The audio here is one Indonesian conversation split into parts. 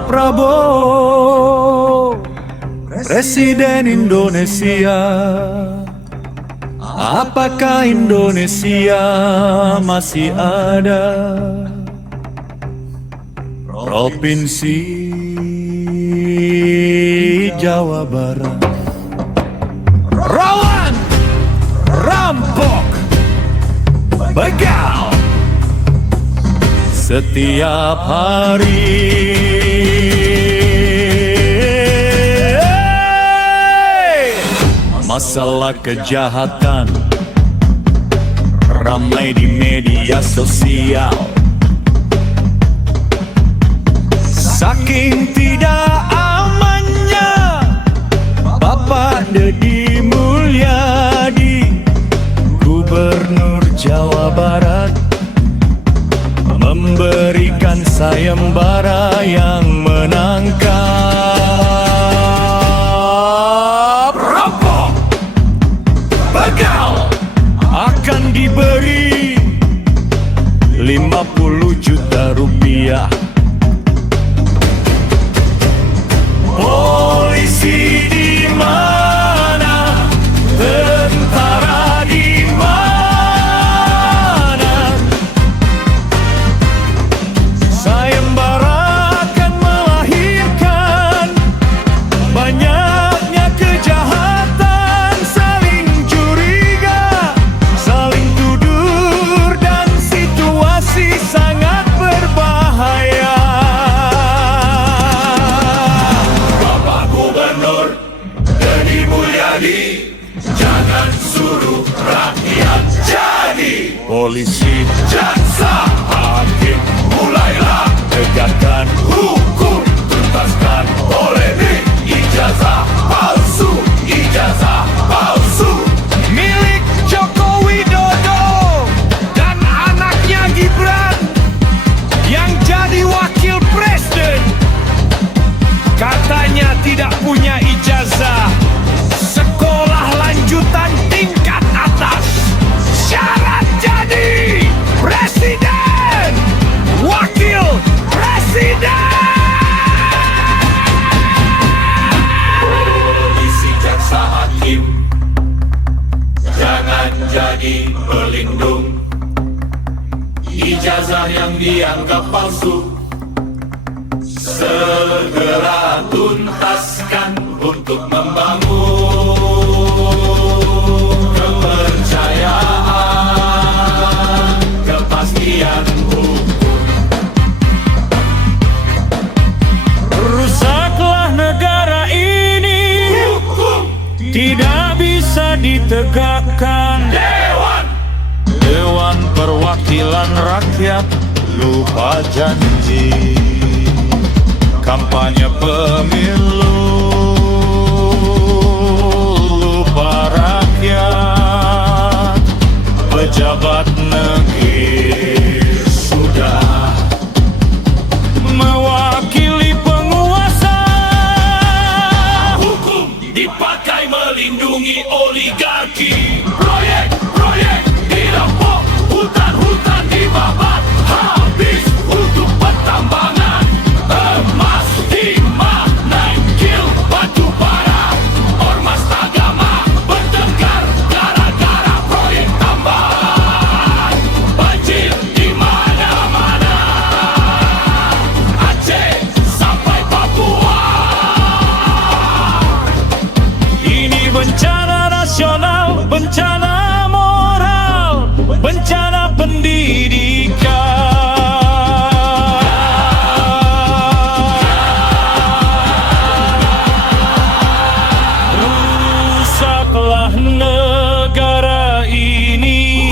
Pak Prabowo, Presiden Indonesia. Apakah Indonesia masih ada? Provinsi Jawa Barat rawan rampok, begal setiap hari. Masalah kejahatan ramai di media sosial. Saking tidak amannya Bapak Deddy Mulyadi, Gubernur Jawa Barat, memberikan sayembara yang menangkap rampok, begal akan diberi 50 juta rupiah. Polisi di mana? Tentara di mana? Sayembara akan melahirkan banyaknya kejahatan, saling curiga, saling tudur, dan situasi sangat berbahaya. Bapak Gubernur Deddy Mulyadi, jangan suruh rakyat jadi polisi, jaksa, hakim. Mulailah tegakkan hukum, tuntaskan polemik ijazah palsu, ijazah palsu milik Joko Widodo dan anaknya Gibran yang jadi wakil presiden. Katanya tidak punya ijazah sekolah lanjutan tingkat atas. Syarat jadi presiden, wakil presiden. Polisi, jaksa, hakim, jangan jadi pelindung ijazah yang dianggap palsu. Segera tuntaskan untuk membangun kepercayaan, kepastian hukum. Rusaklah negara ini, hukum tidak bisa ditegakkan. Dewan Perwakilan Rakyat lupa janji. Kampanye pemilu lupa rakyat. Pejabat negeri sudah mewakili penguasa. Hukum dipakai melindungi oligarki. Proyek-proyek dirampok, hutan-hutan dibabat, habis untuk pertambangan emas, timah, naikil, batu bara. Ormas agama bertengkar gara-gara proyek tambahan. Banjir di mana-mana, Aceh sampai Papua. Ini bencana nasional, bencana moral, bencana pendidikan. Rusaklah negara ini,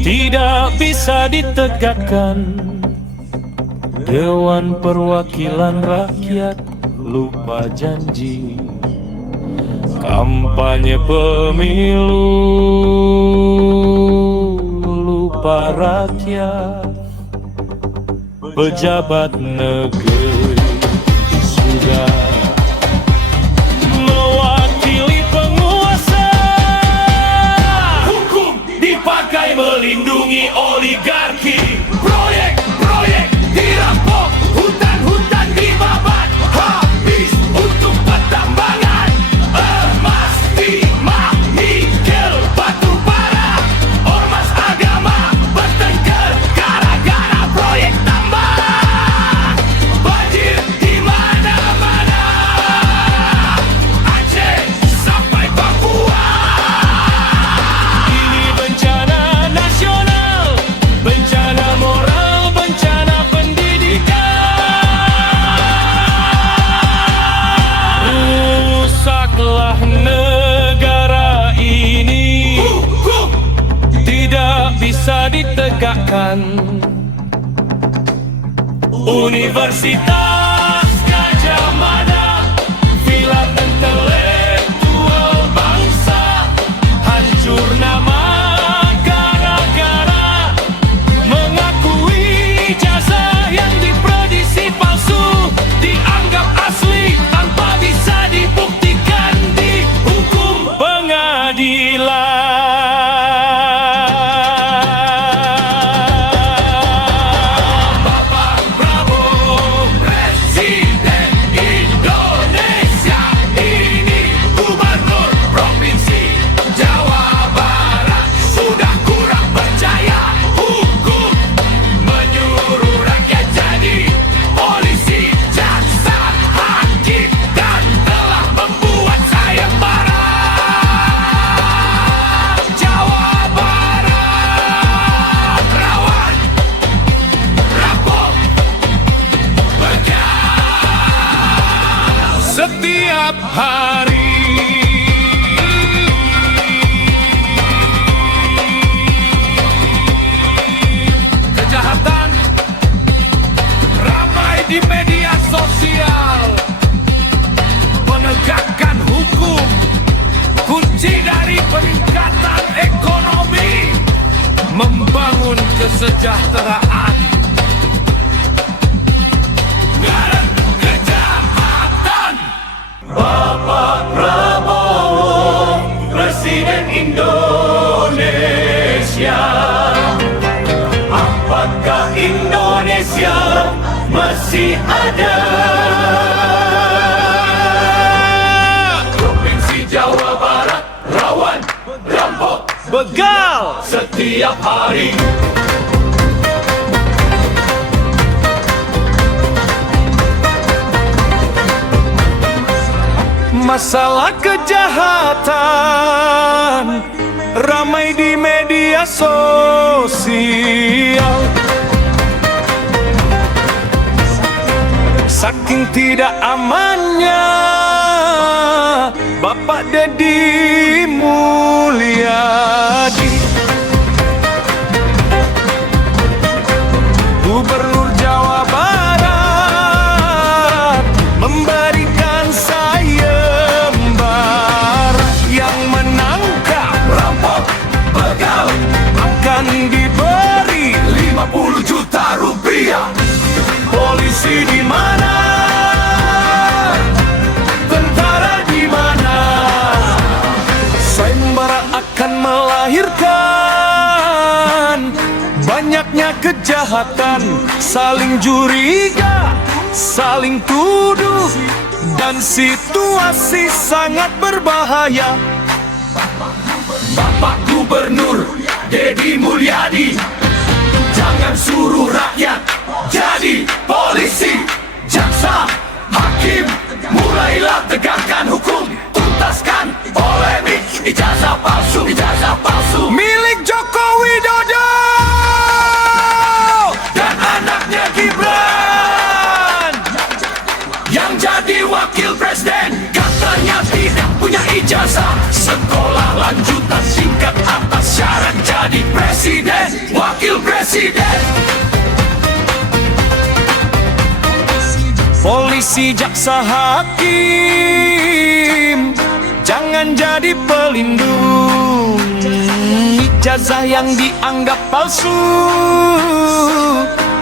tidak bisa ditegakkan. Dewan Perwakilan Rakyat lupa janji. Kampanye pemilu lupa rakyat. Pejabat negeri sudah mewakili penguasa. Hukum dipakai melindungi oligarki. Proyek-proyek dirampok, hutan-hutan bisa ditegakkan. Universitas Gajah Mada, pilar intelektual bangsa, hancur nama gara-gara mengakui jasa yang diprediksi palsu, dianggap asli tanpa bisa dibuktikan di hukum pengadilan. Setiap hari kejahatan ramai di media sosial. Penegakan hukum kunci dari peningkatan ekonomi, membangun kesejahteraan. Bapak Prabowo, Presiden Indonesia. Apakah Indonesia masih ada? Provinsi Jawa Barat rawan rampok, begal setiap hari. Masalah kejahatan ramai di media sosial. Saking tidak amannya Bapak Deddy Mulyadi, Gubernur Jawa Barat, memberikan sayembara yang menangkap rampok begal akan diberi 50 juta rupiah. Polisi di mana? Tentara di mana? Sayembara akan melahirkan banyaknya kejahatan, saling curiga, saling tuduh, dan situasi sangat berbahaya. Bapak Gubernur Deddy Mulyadi, jangan suruh rakyat jadi polisi, jaksa, hakim. Mulailah tegakkan hukum, tuntaskan polemik ijazah palsu milik Joko Widodo dan anaknya Gibran yang jadi wakil presiden. Katanya tidak punya ijazah sekolah lanjutan tingkat atas, syarat jadi presiden, wakil presiden. Polisi, jaksa, hakim, jangan jadi pelindung ijazah yang dianggap palsu.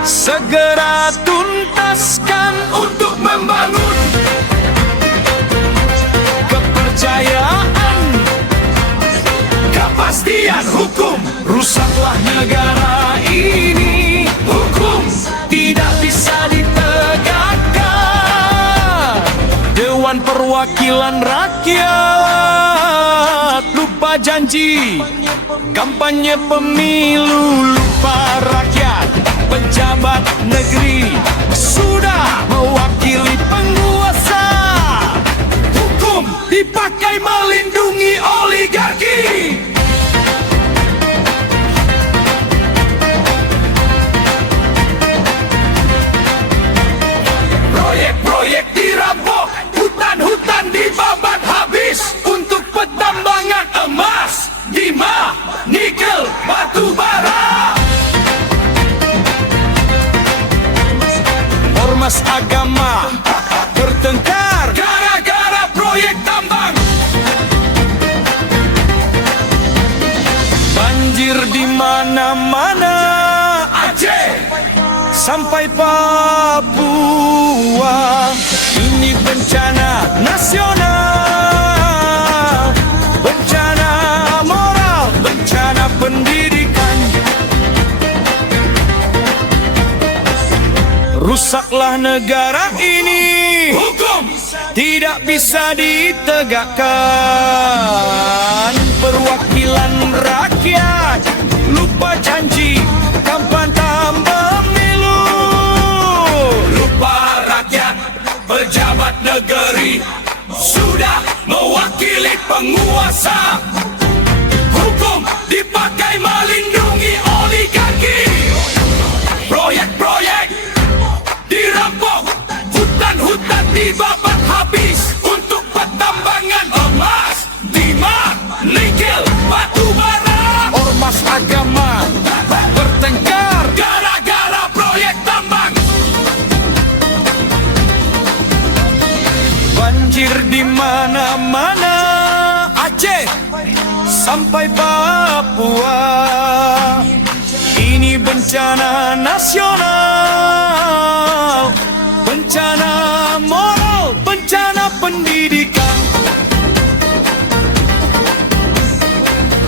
Segera tuntaskan untuk membangun kepercayaan, kepastian hukum. Rusaklah negara ini, hukum tidak bisa ditegakkan. Dewan Perwakilan Rakyat lupa janji, kampanye pemilu lupa rakyat. Pejabat negeri sudah mewakili penguasa, hukum dipakai melindungi oligarki. Proyek-proyek dirampok, hutan-hutan dibabat habis untuk pertambangan emas, timah, nikel, batu bara. mana-mana, Aceh sampai Papua. Ini bencana nasional, bencana moral, bencana pendidikan. Rusaklah negara ini, hukum tidak bisa ditegakkan. Perwakilan rakyat lupa janji, kapan tambah pemilu. Lupa rakyat, pejabat negeri sudah mewakili penguasa. Hukum dipakai melindungi oligarki. Proyek-proyek dirampok, hutan-hutan dibabat habis untuk pertambangan emas, timah, nikel, batu bara. Ormas agama bertengkar gara-gara proyek tambang. Banjir di mana-mana, Aceh sampai Papua. Ini bencana nasional, bencana moral, bencana pendidikan.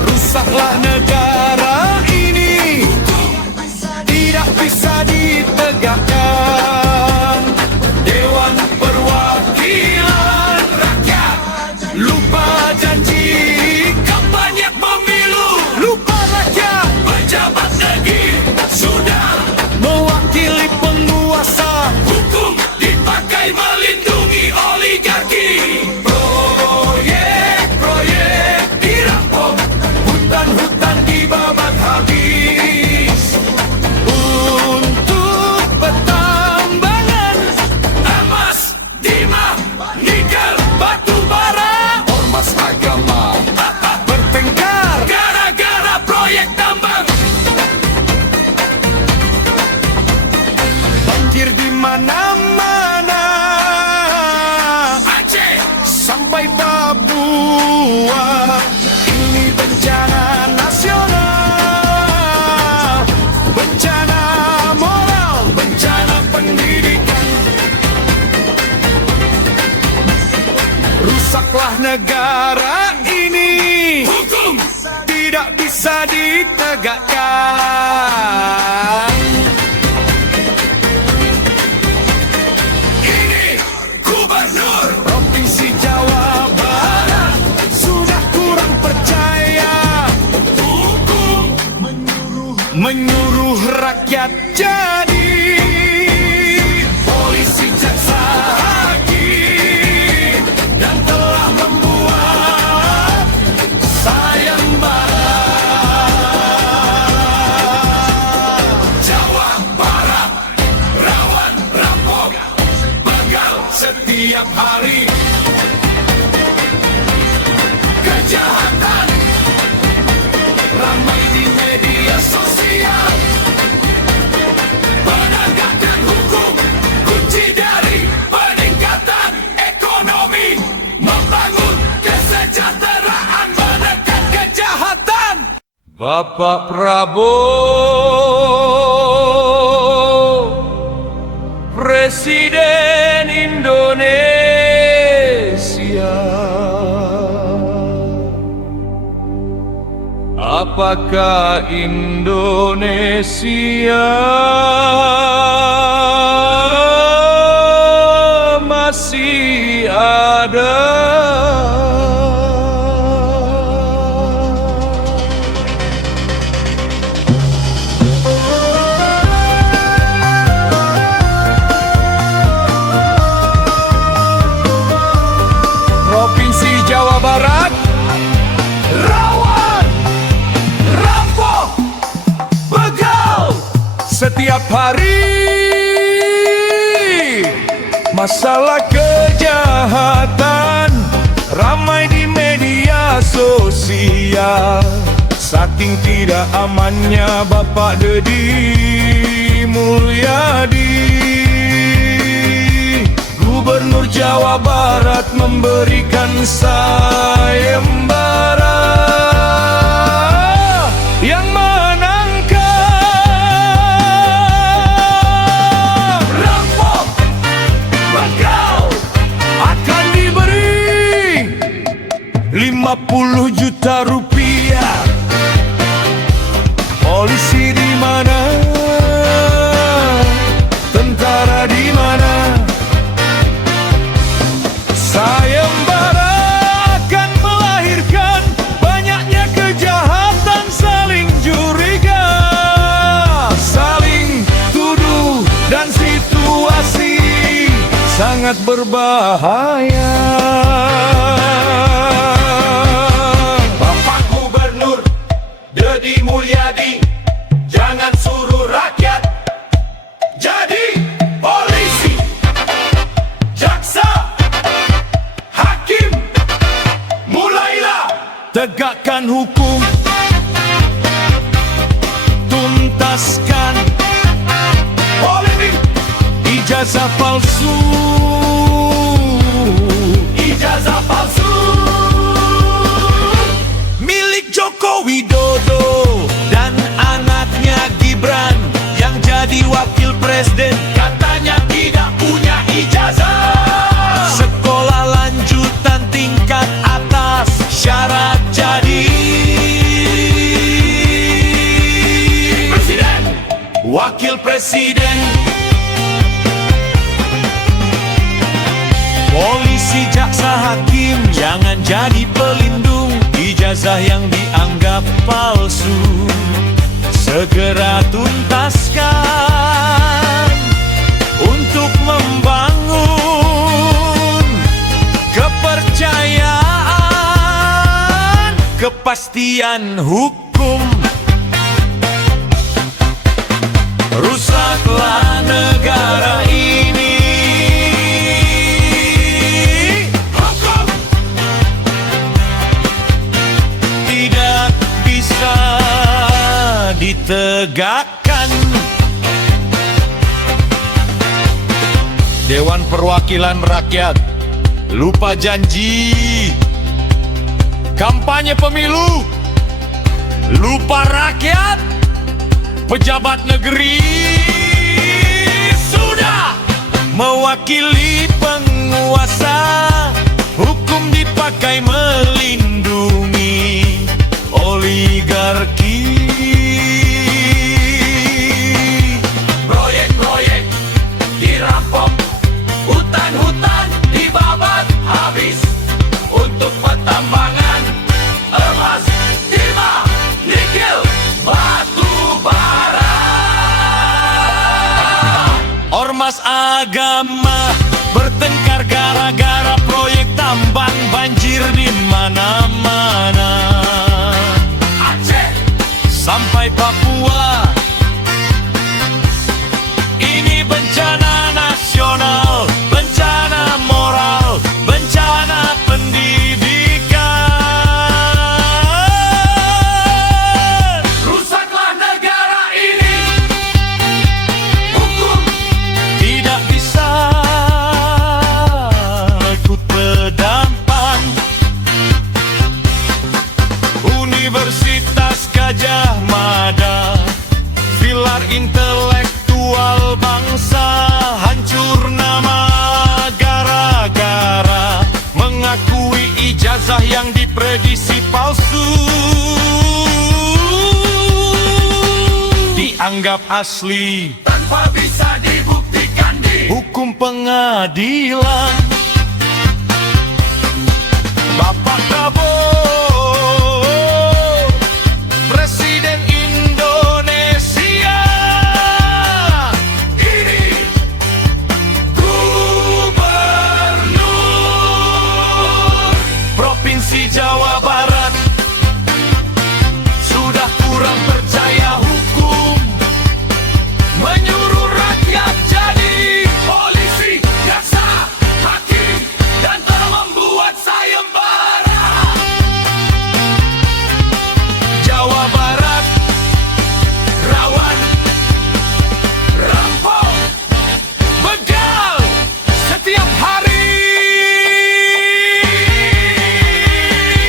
Rusaklah negara ini, tidak bisa ditegakkan. Dewan Perwakilan Rakyat lupa janji, kampanye pemilu. Lupa rakyat, pejabat negeri sudah mewakili penguasa. Hukum dipakai melindungi oligarki. Proyek-proyek dirampok, hutan-hutan dibabat habis untuk pertambangan emas, timah, nikel, batu bara. Ormas agama bertengkar gara-gara proyek tambang. Banjir di mana-mana, Aceh sampai Papua. Ini bencana nasional, bencana moral, bencana pendidikan. Rusaklah negara ini, hukum tidak bisa ditegakkan. Ini Gubernur Provinsi Jawa Barat sudah kurang percaya. Hukum menyuruh rakyat jadi polisi, jaksa, hakim, dan telah membuat sayembara. Jawa Barat rawan rampok, begal setiap hari. Kejahatan ramai di media sosial. Penegakan hukum kunci dari peningkatan ekonomi, membangun kesejahteraan, menekan kejahatan. Bapak Prabowo, Presiden Indonesia, apakah Indonesia masih ada? Provinsi Jawa Barat rawan rampok, begal setiap hari. Masalah kejahatan ramai di media sosial. Saking tidak amannya Bapak Deddy Mulyadi, Gubernur Jawa Barat memberikan sayembara yang mana 50 juta rupiah. Polisi di mana? Tentara di mana? Sayembara akan melahirkan banyaknya kejahatan, saling curiga, saling tuduh, dan situasi sangat berbahaya. Bapak Gubernur Deddy Mulyadi, jangan suruh rakyat jadi polisi, jaksa, hakim. Mulailah tegakkan hukum, tuntaskan polemik ijazah palsu. Ijazah palsu milik Joko Widodo dan anaknya Gibran yang jadi wakil presiden, katanya tidak punya ijazah. Sekolah lanjutan tingkat atas syarat jadi presiden, wakil presiden. Polisi, jaksa, hakim, jangan jadi pelindung ijazah yang dianggap palsu. Segera tuntaskan untuk membangun kepercayaan, kepastian hukum. Rusaklah negara ini, hukum tidak bisa ditegakkan. Dewan Perwakilan Rakyat lupa janji, kampanye pemilu lupa rakyat. Pejabat negeri sudah mewakili penguasa, hukum dipakai melindungi oligarki. Proyek-proyek dirampok, hutan-hutan dibabat habis untuk pertambangan emas, timah, nikel, batu bara. Ormas agama bertengkar gara-gara proyek tambang, banjir di mana-mana. Aceh sampai Papua, ini bencana nasional, bencana moral, bencana pendidikan. Rusaklah negara ini, hukum tidak bisa ikut pedampan. Universitas Gajah Mada, pilar intelektual bangsa, hancur nama gara-gara mengakui ijazah yang diprediksi palsu. Dianggap asli tanpa bisa dibuktikan di hukum pengadilan. Bapak Prabowo, Presiden Indonesia, ini Gubernur Provinsi Jawa Barat, sudah kurang percaya hukum, menyuruh rakyat jadi polisi, jaksa, hakim, dan telah membuat sayembara. Jawa Barat rawan rampok, begal setiap hari.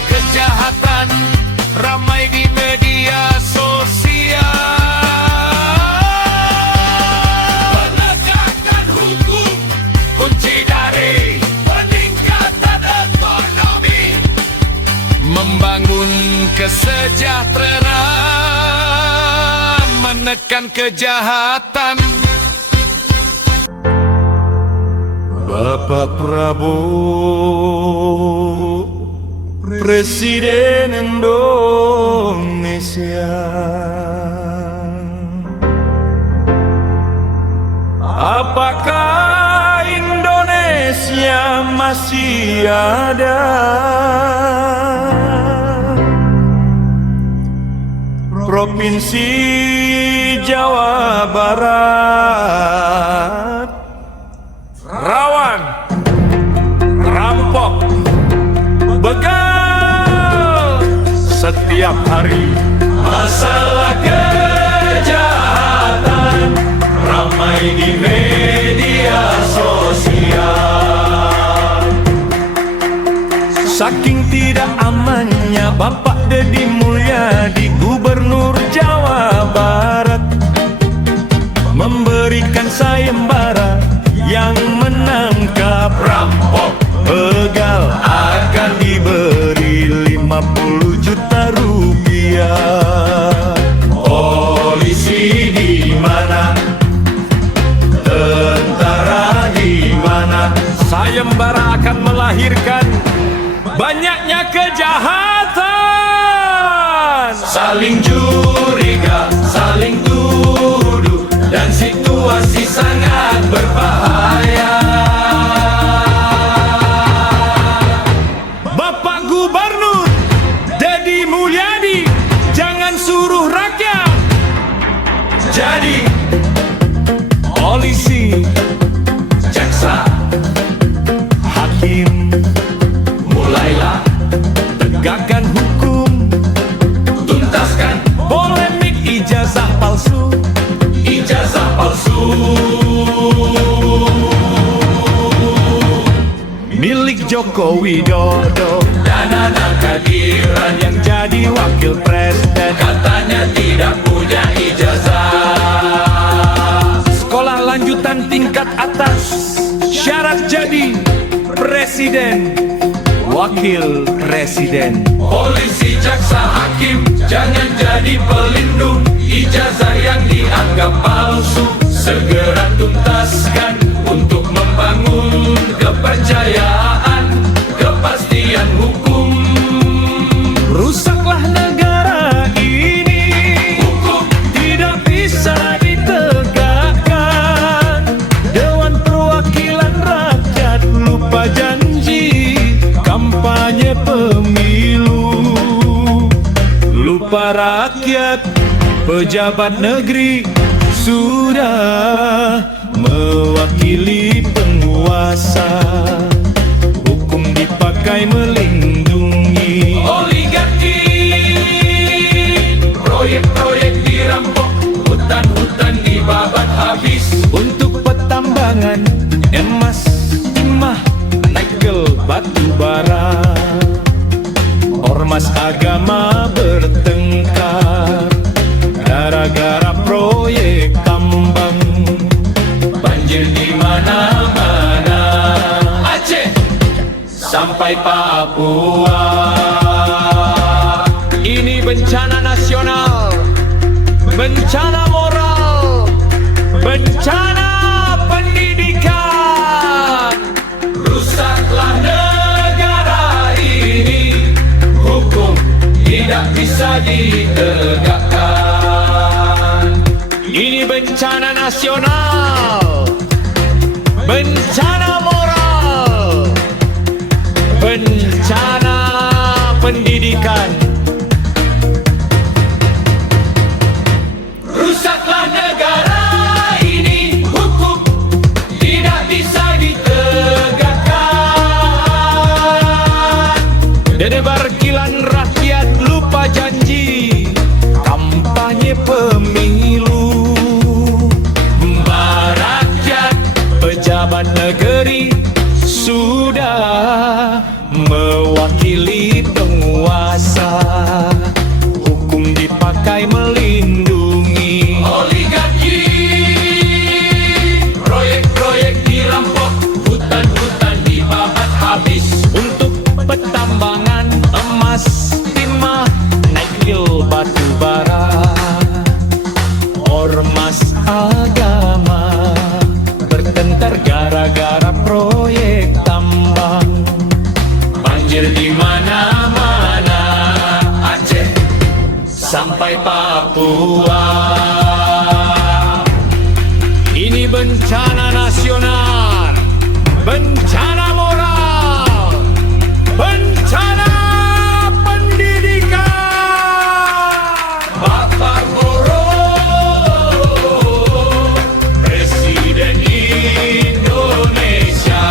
Kejahatan ramai di media sosial. membangun kesejahteraan, menekan kejahatan. Bapak Prabowo, Presiden Indonesia, apakah Indonesia masih ada? Provinsi Jawa Barat rawan rampok, begal setiap hari. Masalah kejahatan ramai di media sosial. Saking tidak amannya Bapak Deddy Mulyadi, Gubernur Jawa Barat, memberikan sayembara yang menangkap rampok begal akan diberi 50 juta rupiah. Polisi di mana? Tentara di mana? Sayembara akan melahirkan banyaknya kejahatan. Saling curiga, saling tuduh, dan situasi sangat berbahaya. Bapak Gubernur Deddy Mulyadi, jangan suruh rakyat jadi polisi, jaksa, hakim. Mulailah tegakkan hukum, tuntaskan polemik ijazah palsu. Ijazah palsu milik Joko Widodo dan anak Kadiran yang jadi wakil presiden, katanya tidak punya ijazah. Sekolah lanjutan tingkat atas syarat jadi presiden, wakil presiden. Polisi, jaksa, hakim, jangan jadi pelindung ijazah yang dianggap palsu. Segera tuntaskan untuk membangun kepercayaan, kepastian hukum. Rusaklah negara ini, hukum tidak bisa ditegakkan. Dewan Perwakilan Rakyat lupa janji kampanye pemilu, lupa rakyat. Pejabat negeri sudah mewakili penguasa, hukum dipakai melindungi oligarki. Proyek-proyek dirampok, hutan-hutan dibabat habis untuk pertambangan emas, timah, nikel, batu bara. Ormas agama bertengkar gara-gara proyek tambang. Banjir di mana-mana, Aceh sampai Papua. Ini bencana nasional, bencana moral, bencana pendidikan. Rusaklah negara ini, hukum tidak bisa ditegakkan. Ini bencana nasional, bencana moral, bencana pendidikan. Rusaklah negara ini, hukum tidak bisa ditegakkan. Dewan Perwakilan Rakyat lupa janji kampanye pemilu. Mbak rakyat, pejabat negeri sudah mewakili penguasa, hukum dipakai melindungi oligarki. Proyek-proyek dirampok, hutan-hutan dibabat habis untuk pertambangan emas, sampai Papua. Ini bencana nasional, bencana moral, bencana pendidikan. Bapak Guru, Presiden Indonesia.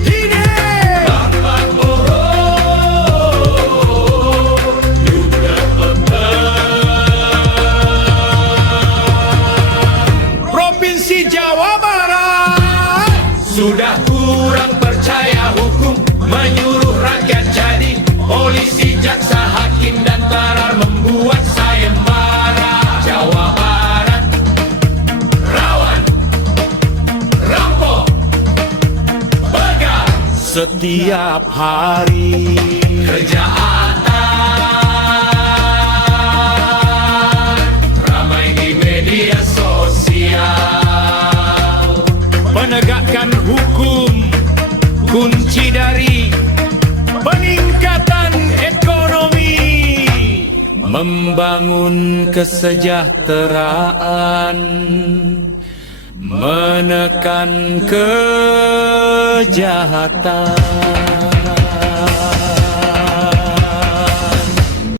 Ini Bapak Guru, juga Provinsi Jawa Barat. sudah kurang percaya hukum, menyuruh rakyat jadi polisi, jaksa, hakim, dan tentara, membuat saya marah. Jawa Barat rawan rampok, begal Setiap hari kejahatan ramai di media sosial. menegakkan hukum kunci dari peningkatan ekonomi, membangun kesejahteraan, menekan kejahatan.